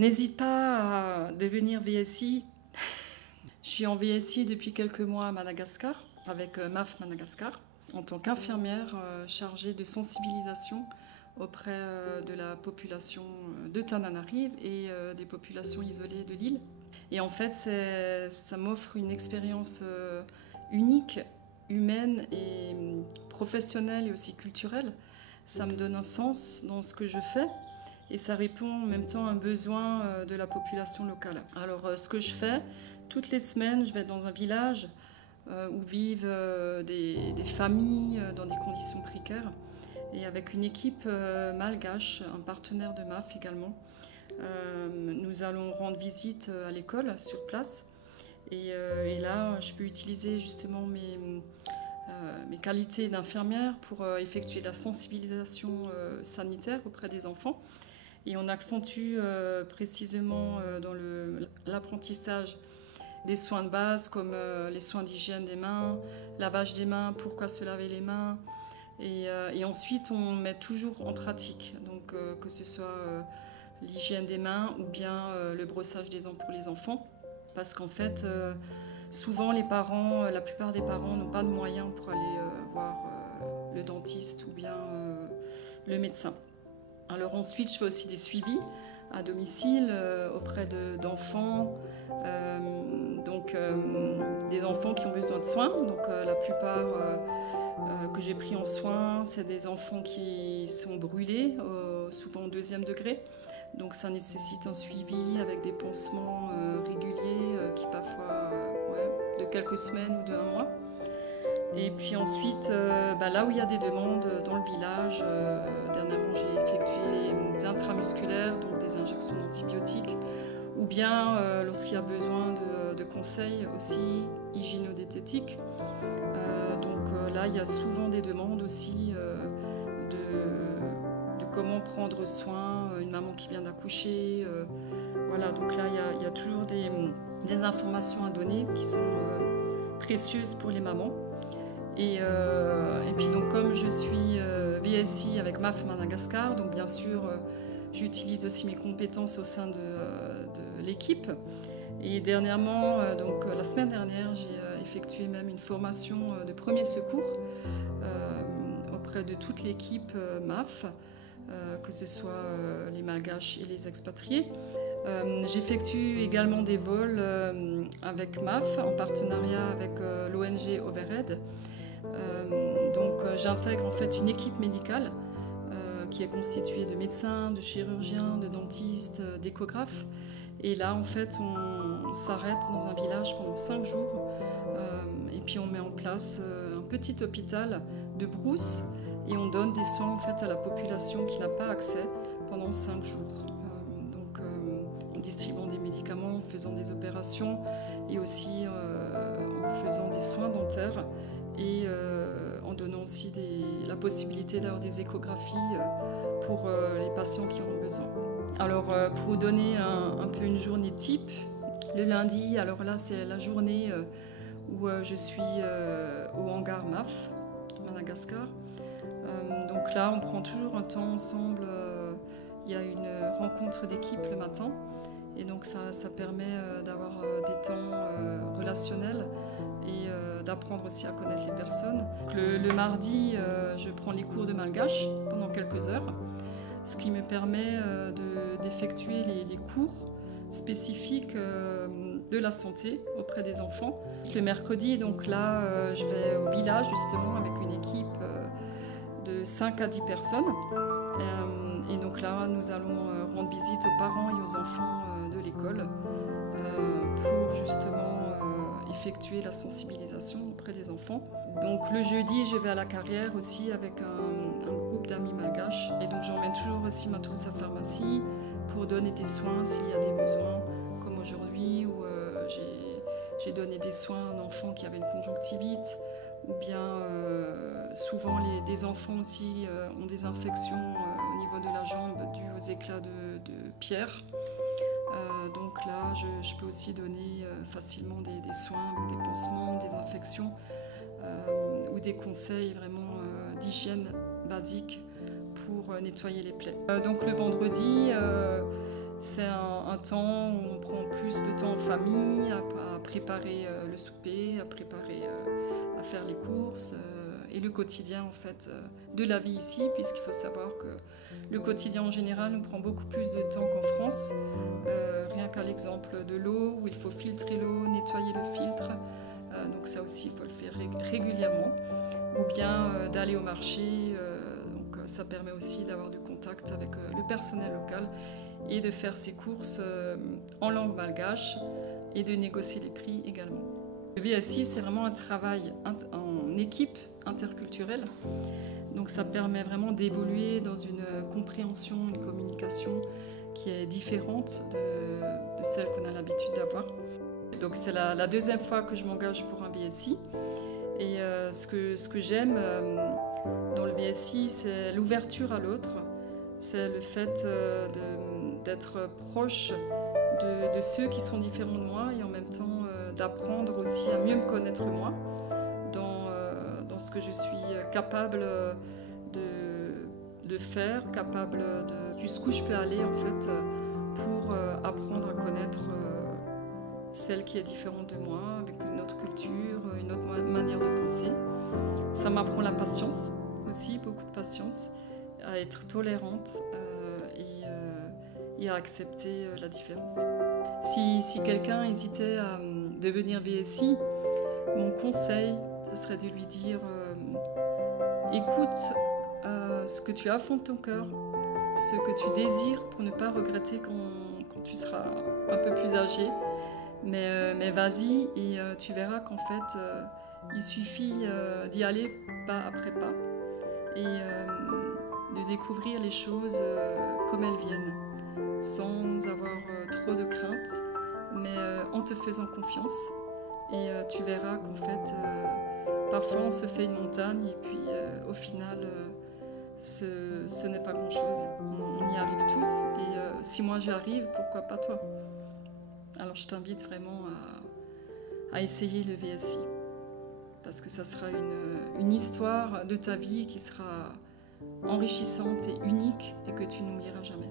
N'hésite pas à devenir VSI. Je suis en VSI depuis quelques mois à Madagascar, avec MAF Madagascar, en tant qu'infirmière chargée de sensibilisation auprès de la population de Tananarive et des populations isolées de l'île. Et en fait, ça m'offre une expérience unique, humaine et professionnelle et aussi culturelle. Ça me donne un sens dans ce que je fais et ça répond en même temps à un besoin de la population locale. Alors, ce que je fais, toutes les semaines, je vais dans un village où vivent des familles dans des conditions précaires. Et avec une équipe malgache, un partenaire de MAF également, nous allons rendre visite à l'école sur place. Et là, je peux utiliser justement mes qualités d'infirmière pour effectuer la sensibilisation sanitaire auprès des enfants. Et on accentue précisément dans l'apprentissage des soins de base comme les soins d'hygiène des mains, lavage des mains, pourquoi se laver les mains. Et ensuite, on met toujours en pratique, donc que ce soit l'hygiène des mains ou bien le brossage des dents pour les enfants. Parce qu'en fait, souvent les parents, la plupart des parents n'ont pas de moyens pour aller voir le dentiste ou bien le médecin. Alors ensuite, je fais aussi des suivis à domicile auprès d'enfants, des enfants qui ont besoin de soins. Donc la plupart que j'ai pris en soin, c'est des enfants qui sont brûlés, souvent au 2e degré. Donc ça nécessite un suivi avec des pansements réguliers qui parfois de quelques semaines ou d'1 mois. Et puis ensuite, là où il y a des demandes dans le village, dernièrement j'ai effectué des intramusculaires, donc des injections d'antibiotiques, ou bien lorsqu'il y a besoin de conseils aussi hygiéno-diététiques. Là, il y a souvent des demandes aussi de comment prendre soin, une maman qui vient d'accoucher. Voilà, donc là, il y a toujours des informations à donner qui sont précieuses pour les mamans. Et puis donc comme je suis VSI avec MAF Madagascar, donc bien sûr j'utilise aussi mes compétences au sein de l'équipe. Et dernièrement, donc la semaine dernière, j'ai effectué même une formation de premier secours auprès de toute l'équipe MAF, que ce soit les Malgaches et les expatriés. J'effectue également des vols avec MAF en partenariat avec l'ONG Overhead. J'intègre en fait une équipe médicale qui est constituée de médecins, de chirurgiens, de dentistes, d'échographes. Et là, en fait, on s'arrête dans un village pendant 5 jours et puis on met en place un petit hôpital de brousse et on donne des soins en fait à la population qui n'a pas accès pendant 5 jours. En distribuant des médicaments, en faisant des opérations et aussi en faisant des soins dentaires et en donnant aussi la possibilité d'avoir des échographies pour les patients qui en ont besoin. Alors pour vous donner un peu une journée type, le lundi, alors là c'est la journée où je suis au hangar MAF, Madagascar. Donc là on prend toujours un temps ensemble, il y a une rencontre d'équipe le matin et donc ça permet d'avoir des temps relationnels et d'apprendre aussi à connaître les personnes. Donc le mardi, je prends les cours de malgache pendant quelques heures, ce qui me permet d'effectuer les cours spécifiques de la santé auprès des enfants. Le mercredi, donc là, je vais au village justement avec une équipe de 5 à 10 personnes. Et donc là, nous allons rendre visite aux parents et aux enfants de l'école pour justement effectuer la sensibilisation auprès des enfants. Donc le jeudi, je vais à la carrière aussi avec un groupe d'amis malgaches. Et donc j'emmène toujours aussi ma trousse à pharmacie pour donner des soins s'il y a des besoins, comme aujourd'hui où j'ai donné des soins à un enfant qui avait une conjonctivite, ou bien souvent des enfants aussi ont des infections au niveau de la jambe dues aux éclats de pierre. Donc là, je peux aussi donner facilement des soins avec des pansements, des infections ou des conseils vraiment d'hygiène basique pour nettoyer les plaies. Donc le vendredi, C'est un temps où on prend plus de temps en famille, à préparer le souper, à faire les courses et le quotidien en fait de la vie ici, puisqu'il faut savoir que le quotidien en général nous prend beaucoup plus de temps qu'en France. Rien qu'à l'exemple de l'eau, où il faut filtrer l'eau, nettoyer le filtre, donc ça aussi il faut le faire régulièrement, ou bien d'aller au marché, donc ça permet aussi d'avoir du contact avec le personnel local et de faire ses courses en langue malgache et de négocier les prix également. Le VSI, c'est vraiment un travail en équipe interculturelle, donc ça permet vraiment d'évoluer dans une compréhension, une communication qui est différente de celle qu'on a l'habitude d'avoir. Donc c'est la deuxième fois que je m'engage pour un VSI, et ce que j'aime dans le VSI, c'est l'ouverture à l'autre, c'est le fait d'être proche de ceux qui sont différents de moi, et en même temps d'apprendre aussi à mieux me connaître moi dans ce que je suis capable de faire, jusqu'où je peux aller en fait pour apprendre à connaître celle qui est différente de moi, avec une autre culture, une autre manière de penser. Ça m'apprend la patience aussi, beaucoup de patience, à être tolérante et à accepter la différence. Si quelqu'un hésitait à devenir VSI, mon conseil, ce serait de lui dire écoute ce que tu as au fond de ton cœur, ce que tu désires pour ne pas regretter quand tu seras un peu plus âgé, mais vas-y, et tu verras qu'en fait il suffit d'y aller pas après pas et de découvrir les choses comme elles viennent, sans avoir trop de crainte, mais en te faisant confiance. Et tu verras qu'en fait, parfois on se fait une montagne et puis au final, ce n'est pas grand-chose. On y arrive tous, et si moi j'y arrive, pourquoi pas toi? Alors je t'invite vraiment à essayer le VSI, parce que ça sera une histoire de ta vie qui sera enrichissante et unique et que tu n'oublieras jamais.